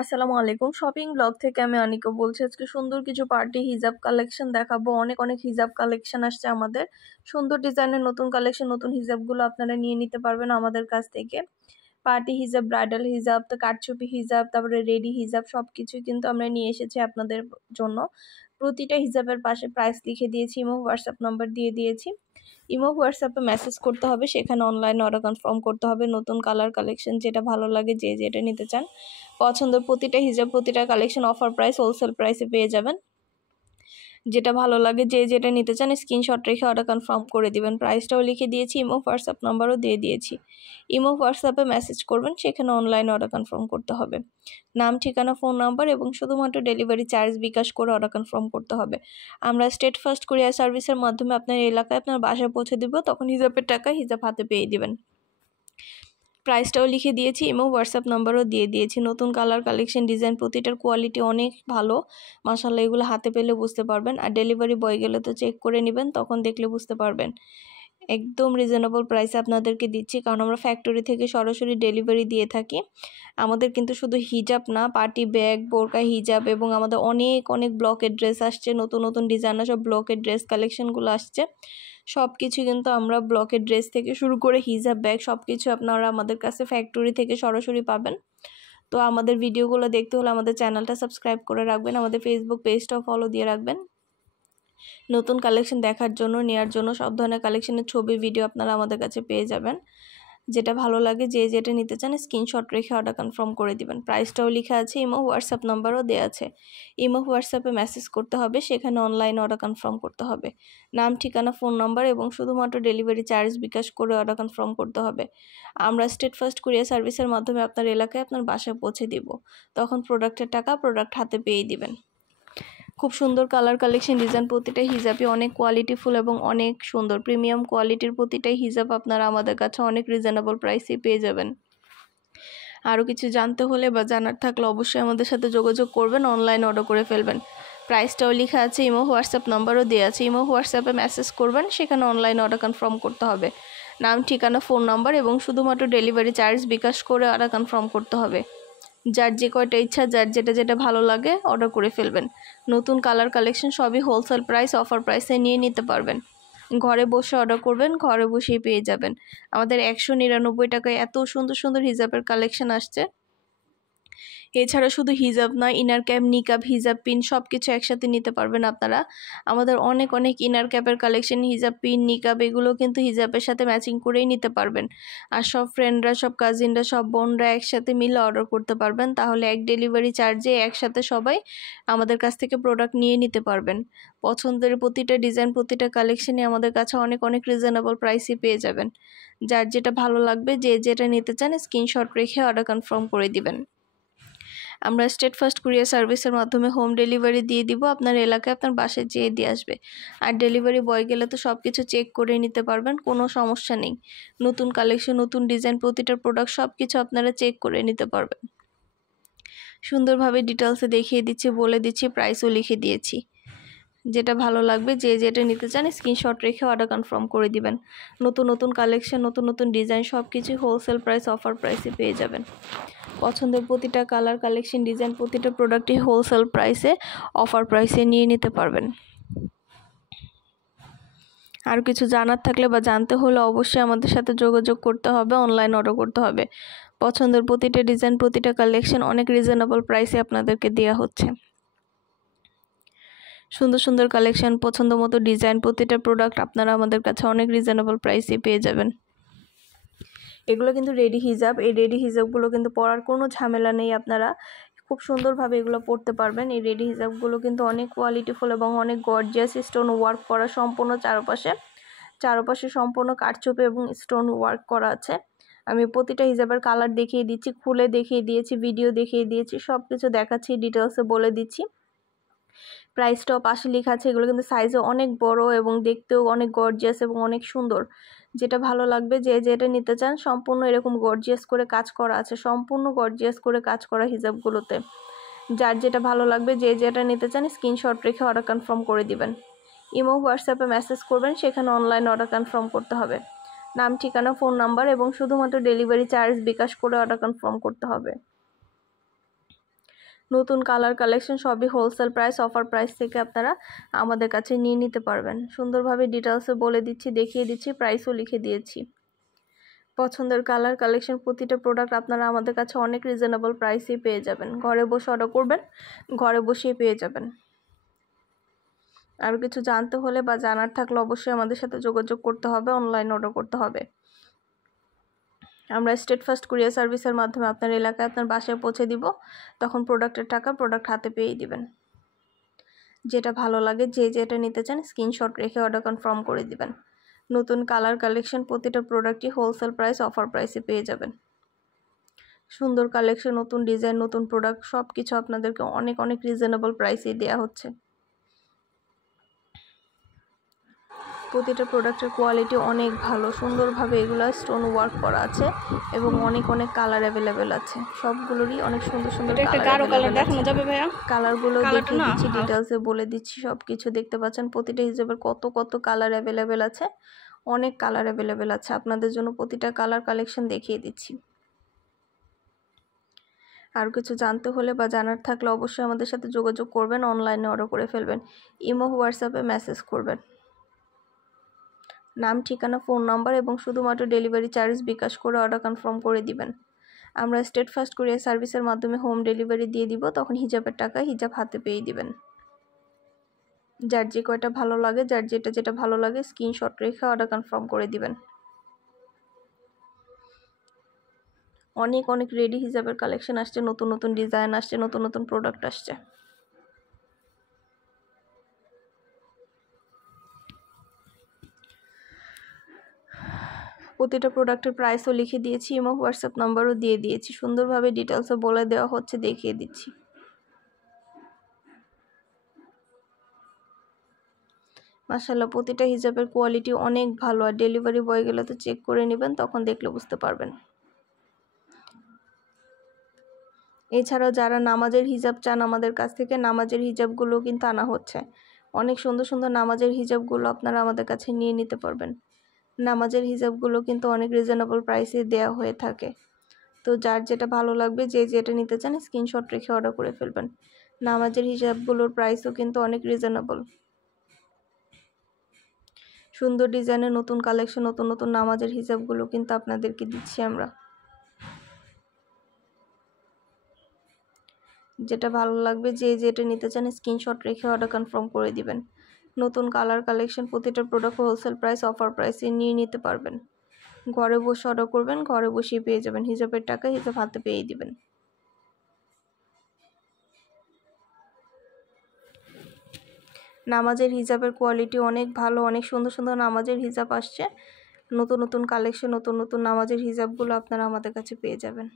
আসসালামু আলাইকুম। Shopping blog থেকে আমি অনিকা বলছি। আজকে সুন্দর কিছু পার্টি হিজাব কালেকশন দেখাবো। অনেক হিজাব কালেকশন আসছে আমাদের। সুন্দর ডিজাইনের নতুন কালেকশন, নতুন হিজাবগুলো আপনারা নিয়ে নিতে পারবেন আমাদের কাছ থেকে। পার্টি হিজাব, ব্রাইডাল হিজাব, তো কারচুপি হিজাব, তারপরে রেডি হিজাব সবকিছুই কিন্তু আমরা নিয়ে এসেছি আপনাদের জন্য। প্রতিটা হিজাবের পাশে প্রাইস লিখে দিয়েছি, ইমো হোয়াটসঅ্যাপ নাম্বার দিয়ে দিয়েছি। ইমো হোয়াটসঅ্যাপে মেসেজ করতে হবে, সেখানে অনলাইনে অর্ডার কনফার্ম করতে হবে। নতুন কালার কালেকশন যেটা ভালো লাগে, যে যেটা নিতে চান, পছন্দের প্রতিটা হিজাব, প্রতিটা কালেকশন অফার প্রাইস, হোলসেল প্রাইসে পেয়ে যাবেন। যেটা ভালো লাগে, যে যেটা নিতে চান স্ক্রিনশট রেখে অর্ডার কনফার্ম করে দিবেন। প্রাইসটাও লিখে দিয়েছি, ইমো হোয়াটসঅ্যাপ নাম্বারও দিয়ে দিয়েছি। ইমো হোয়াটসঅ্যাপে মেসেজ করবেন, সেখানে অনলাইনে অর্ডার কনফার্ম করতে হবে। নাম, ঠিকানা, ফোন নাম্বার এবং শুধুমাত্র ডেলিভারি চার্জ বিকাশ করে অর্ডার কনফার্ম করতে হবে। আমরা স্টেট ফার্স্ট কুরিয়ার সার্ভিসের মাধ্যমে আপনার এলাকায় আপনার বাসায় পৌঁছে দিব। তখন হিজাবের টাকা হিজাব হাতে পেয়ে দিবেন। প্রাইসটাও লিখে দিয়েছি, ইমো হোয়াটসঅ্যাপ নাম্বারও দিয়ে দিয়েছি। নতুন কালার কালেকশন, ডিজাইন, প্রতিটার কোয়ালিটি অনেক ভালো। মাশাআল্লাহ, এগুলো হাতে পেলে বুঝতে পারবেন। আর ডেলিভারি বয় গেলে তো চেক করে নেবেন, তখন দেখলে বুঝতে পারবেন। একদম রিজনেবল প্রাইসে আপনাদেরকে দিচ্ছি, কারণ আমরা ফ্যাক্টরি থেকে সরাসরি ডেলিভারি দিয়ে থাকি। আমাদের কিন্তু শুধু হিজাব না, পার্টি ব্যাগ, বোরকা, হিজাব এবং আমাদের অনেক ব্লকের ড্রেস আসছে। নতুন ডিজাইনার সব ব্লকের ড্রেস কালেকশনগুলো আসছে। সব কিছু কিন্তু আমরা ব্লকের ড্রেস থেকে শুরু করে হিজাব, ব্যাগ সব কিছু আপনারা আমাদের কাছে ফ্যাক্টরি থেকে সরাসরি পাবেন। তো আমাদের ভিডিওগুলো দেখতে হলে আমাদের চ্যানেলটা সাবস্ক্রাইব করে রাখবেন, আমাদের ফেসবুক পেজটাও ফলো দিয়ে রাখবেন। নতুন কালেকশন দেখার জন্য, নেওয়ার জন্য সব ধরনের কালেকশনের ছবি, ভিডিও আপনারা আমাদের কাছে পেয়ে যাবেন। যেটা ভালো লাগে, যে যেটা নিতে চান স্ক্রিনশট রেখে অর্ডার কনফার্ম করে দিবেন। প্রাইসটাও লেখা আছে, ইমো হোয়াটসঅ্যাপ নাম্বারও দেওয়া আছে। ইমো হোয়াটসঅ্যাপে মেসেজ করতে হবে, সেখানে অনলাইন অর্ডার কনফার্ম করতে হবে। নাম, ঠিকানা, ফোন নাম্বার এবং শুধুমাত্র ডেলিভারি চার্জ বিকাশ করে অর্ডার কনফার্ম করতে হবে। আমরা স্টেট ফার্স্ট কুরিয়ার সার্ভিসের মাধ্যমে আপনার এলাকায় আপনার বাসায় পৌঁছে দিব। তখন প্রোডাক্টের টাকা প্রোডাক্ট হাতে পেয়ে দিবেন। খুব সুন্দর কালার কালেকশন, ডিজাইন, প্রতিটা হিজাবই অনেক কোয়ালিটিফুল এবং অনেক সুন্দর। প্রিমিয়াম কোয়ালিটির প্রতিটাই হিজাব আপনারা আমাদের কাছে অনেক রিজনেবল প্রাইসে পেয়ে যাবেন। আরও কিছু জানতে হলে বা জানার থাকলে অবশ্যই আমাদের সাথে যোগাযোগ করবেন, অনলাইন অর্ডার করে ফেলবেন। প্রাইসটাও লেখা আছে, ইমো হোয়াটসঅ্যাপ নাম্বারও দেওয়া আছে। ইমো হোয়াটসঅ্যাপে মেসেজ করবেন, সেখানে অনলাইন অর্ডার কনফার্ম করতে হবে। নাম, ঠিকানা, ফোন নাম্বার এবং শুধুমাত্র ডেলিভারি চার্জ বিকাশ করে অর্ডার কনফার্ম করতে হবে। যার যে কয়টা ইচ্ছা, যার যেটা ভালো লাগে অর্ডার করে ফেলবেন। নতুন কালার কালেকশন সবই হোলসেল প্রাইস, অফার প্রাইসে নিয়ে নিতে পারবেন। ঘরে বসে অর্ডার করবেন, ঘরে বসেই পেয়ে যাবেন। আমাদের 199 টাকায় এত সুন্দর হিজাবের কালেকশন আসছে। এছাড়া শুধু হিজাব না, ইনার ক্যাপ, নিকাব, হিজাব পিন সব কিছু একসাথে নিতে পারবেন আপনারা। আমাদের অনেক ইনার ক্যাপের কালেকশন, হিজাব পিন, নিকাব এগুলো কিন্তু হিজাবের সাথে ম্যাচিং করেই নিতে পারবেন। আর সব ফ্রেন্ডরা, সব কাজিনরা, সব বোনরা একসাথে মিলে অর্ডার করতে পারবেন। তাহলে এক ডেলিভারি চার্জে একসাথে সবাই আমাদের কাছ থেকে প্রোডাক্ট নিয়ে নিতে পারবেন। পছন্দের প্রতিটা ডিজাইন, প্রতিটা কালেকশনই আমাদের কাছে অনেক রিজনেবল প্রাইসে পেয়ে যাবেন। যার যেটা ভালো লাগবে, যে যেটা নিতে চান স্ক্রিনশট রেখে অর্ডার কনফার্ম করে দিবেন। আমরা স্টেট ফার্স্ট কুরিয়ার সার্ভিসের মাধ্যমে হোম ডেলিভারি দিয়ে দিব, আপনার এলাকায় আপনার বাসায় যেয়ে দিয়ে আসবে। আর ডেলিভারি বয় গেলে তো সব কিছু চেক করে নিতে পারবেন, কোনো সমস্যা নেই। নতুন কালেকশন, নতুন ডিজাইন, প্রতিটা প্রোডাক্ট সব কিছু আপনারা চেক করে নিতে পারবেন। সুন্দরভাবে ডিটেলসে দেখিয়ে দিচ্ছি, বলে দিচ্ছি, প্রাইসও লিখে দিয়েছি। যেটা ভালো লাগবে, যে যেটা নিতে চান স্ক্রিনশট রেখে অর্ডার কনফার্ম করে দিবেন। নতুন কালেকশন, নতুন ডিজাইন সব কিছুই হোলসেল প্রাইস, অফার প্রাইসে পেয়ে যাবেন। পছন্দের প্রতিটা কালার কালেকশন, ডিজাইন, প্রতিটা প্রোডাক্টই হোলসেল প্রাইসে, অফার প্রাইসে নিয়ে নিতে পারবেন। আর কিছু জানার থাকলে বা জানতে হলে অবশ্যই আমাদের সাথে যোগাযোগ করতে হবে, অনলাইন অর্ডার করতে হবে। পছন্দের প্রতিটা ডিজাইন, প্রতিটা কালেকশন অনেক রিজনেবল প্রাইসে আপনাদেরকে দেওয়া হচ্ছে। সুন্দর কালেকশন, পছন্দ মতো ডিজাইন, প্রতিটা প্রোডাক্ট আপনারা আমাদের কাছে অনেক রিজনেবল প্রাইসে পেয়ে যাবেন। এগুলো কিন্তু রেডি হিজাব। এই রেডি হিজাবগুলো কিন্তু পরার কোনো ঝামেলা নেই, আপনারা খুব সুন্দরভাবে এগুলো পরতে পারবেন। এই রেডি হিজাবগুলো কিন্তু অনেক কোয়ালিটিফুল এবং অনেক গর্জিয়াস, স্টোন ওয়ার্ক করা, সম্পূর্ণ চারপাশে সম্পূর্ণ কারচুপি এবং স্টোন ওয়ার্ক করা আছে। আমি প্রতিটা হিজাবের কালার দেখিয়ে দিচ্ছি, খুলে দেখিয়ে দিয়েছি, ভিডিও দেখিয়ে দিয়েছি, সব কিছু দেখাচ্ছি, ডিটেলসে বলে দিচ্ছি। প্রাইসটাও পাশে লেখা আছে। এগুলো কিন্তু সাইজে অনেক বড় এবং দেখতেও অনেক গর্জিয়াস এবং অনেক সুন্দর। যেটা ভালো লাগবে, যে যেটা নিতে চান সম্পূর্ণ এরকম গর্জিয়াস করে কাজ করা আছে, সম্পূর্ণ গর্জিয়াস করে কাজ করা হিজাবগুলোতে। যার যেটা ভালো লাগবে, যে যেটা নিতে চান স্ক্রিনশট রেখে অর্ডার কনফার্ম করে দিবেন। ইমো হোয়াটসঅ্যাপে মেসেজ করবেন, সেখানে অনলাইন অর্ডার কনফার্ম করতে হবে। নাম, ঠিকানা, ফোন নাম্বার এবং শুধুমাত্র ডেলিভারি চার্জ বিকাশ করে অর্ডার কনফার্ম করতে হবে। নতুন কালার কালেকশন সবই হোলসেল প্রাইস, অফার প্রাইস থেকে আপনারা আমাদের কাছে নিয়ে নিতে পারবেন। সুন্দরভাবে ডিটেলসে বলে দিচ্ছি, দেখিয়ে দিচ্ছি, প্রাইসও লিখে দিয়েছি। পছন্দের কালার কালেকশন প্রতিটা প্রোডাক্ট আপনারা আমাদের কাছে অনেক রিজনেবল প্রাইসেই পেয়ে যাবেন। ঘরে বসে অর্ডার করবেন, ঘরে বসেই পেয়ে যাবেন। আর কিছু জানতে হলে বা জানার থাকলে অবশ্যই আমাদের সাথে যোগাযোগ করতে হবে, অনলাইন অর্ডার করতে হবে। আমরা স্টেট ফার্স্ট কুরিয়ার সার্ভিসের মাধ্যমে আপনার এলাকায় আপনার বাসায় পৌঁছে দিব। তখন প্রোডাক্টের টাকা প্রোডাক্ট হাতে পেয়ে দিবেন। যেটা ভালো লাগে, যে যেটা নিতে চান স্ক্রিনশট রেখে অর্ডার কনফার্ম করে দিবেন। নতুন কালার কালেকশন প্রতিটা প্রোডাক্টই হোলসেল প্রাইস, অফার প্রাইসে পেয়ে যাবেন। সুন্দর কালেকশন, নতুন ডিজাইন, নতুন প্রোডাক্ট সব কিছু আপনাদেরকে অনেক অনেক রিজনেবল প্রাইসেই দেওয়া হচ্ছে। প্রতিটা প্রোডাক্টের কোয়ালিটি অনেক ভালো, সুন্দরভাবে এগুলো স্টোন ওয়ার্ক করা আছে এবং অনেক অনেক কালার অ্যাভেলেবেল আছে। সবগুলোরই অনেক সুন্দর সুন্দর কালার দেখানো যাবে ভাইয়া। কালারগুলো দেখিয়ে দিচ্ছি, ডিটেলসে বলে দিচ্ছি, সব কিছু দেখতে পাচ্ছেন। প্রতিটা হিসাবের কত কত কালার অ্যাভেলেবেল আছে, অনেক কালার অ্যাভেলেবেল আছে। আপনাদের জন্য প্রতিটা কালার কালেকশন দেখিয়ে দিচ্ছি। আর কিছু জানতে হলে বা জানার থাকলে অবশ্যই আমাদের সাথে যোগাযোগ করবেন, অনলাইনে অর্ডার করে ফেলবেন। ইমো, হোয়াটসঅ্যাপে মেসেজ করবেন। নাম, ঠিকানা, ফোন নাম্বার এবং শুধুমাত্র ডেলিভারি চার্জ বিকাশ করে অর্ডার কনফার্ম করে দিবেন। আমরা স্টেট ফার্স্ট কুরিয়ার সার্ভিসের মাধ্যমে হোম ডেলিভারি দিয়ে দিব। তখন হিজাবের টাকা হিজাব হাতে পেয়ে দিবেন। যার যে কয়টা ভালো লাগে, যার যেটা ভালো লাগে স্ক্রিনশট রেখে অর্ডার কনফার্ম করে দিবেন। অনেক অনেক রেডি হিজাবের কালেকশন আসছে, নতুন নতুন ডিজাইন আসছে, নতুন নতুন প্রোডাক্ট আসছে। প্রতিটা প্রোডাক্টের প্রাইসও লিখে দিয়েছি, এবং হোয়াটসঅ্যাপ নাম্বারও দিয়ে দিয়েছি। সুন্দরভাবে ডিটেলসও বলে দেওয়া হচ্ছে, দেখিয়ে দিচ্ছি। মাশাআল্লাহ, প্রতিটা হিজাবের কোয়ালিটি অনেক ভালো। আর ডেলিভারি বয় গেলে তো চেক করে নেবেন, তখন দেখলে বুঝতে পারবেন। এছাড়াও যারা নামাজের হিজাব চান আমাদের কাছ থেকে, নামাজের হিজাবগুলো কিন্তু আনা হচ্ছে। অনেক সুন্দর সুন্দর নামাজের হিজাবগুলো আপনারা আমাদের কাছে নিয়ে নিতে পারবেন। নামাজের হিজাবগুলো কিন্তু অনেক রিজনেবল প্রাইসে দেওয়া হয়ে থাকে। তো যার যেটা ভালো লাগবে, যে যেটা নিতে চান স্ক্রিনশট রেখে অর্ডার করে ফেলবেন। নামাজের হিজাবগুলোর প্রাইসও কিন্তু অনেক রিজনেবল। সুন্দর ডিজাইনের নতুন কালেকশন, নতুন নতুন নামাজের হিজাবগুলো কিন্তু আপনাদেরকে দিচ্ছি আমরা। যেটা ভালো লাগবে, যে যেটা নিতে চান স্ক্রিনশট রেখে অর্ডার কনফার্ম করে দিবেন। নতুন কালার কালেকশন প্রতিটা প্রোডাক্ট হোলসেল প্রাইস, অফার প্রাইসে নিয়ে নিতে পারবেন। ঘরে বসে অর্ডার করবেন, ঘরে বসেই পেয়ে যাবেন। হিজাবের টাকা হিজাব হাতে পেয়ে দিবেন। নামাজের হিজাবের কোয়ালিটি অনেক ভালো, অনেক সুন্দর সুন্দর নামাজের হিজাব আসছে। নতুন নতুন কালেকশন, নতুন নতুন নামাজের হিজাবগুলো আপনারা আমাদের কাছে পেয়ে যাবেন।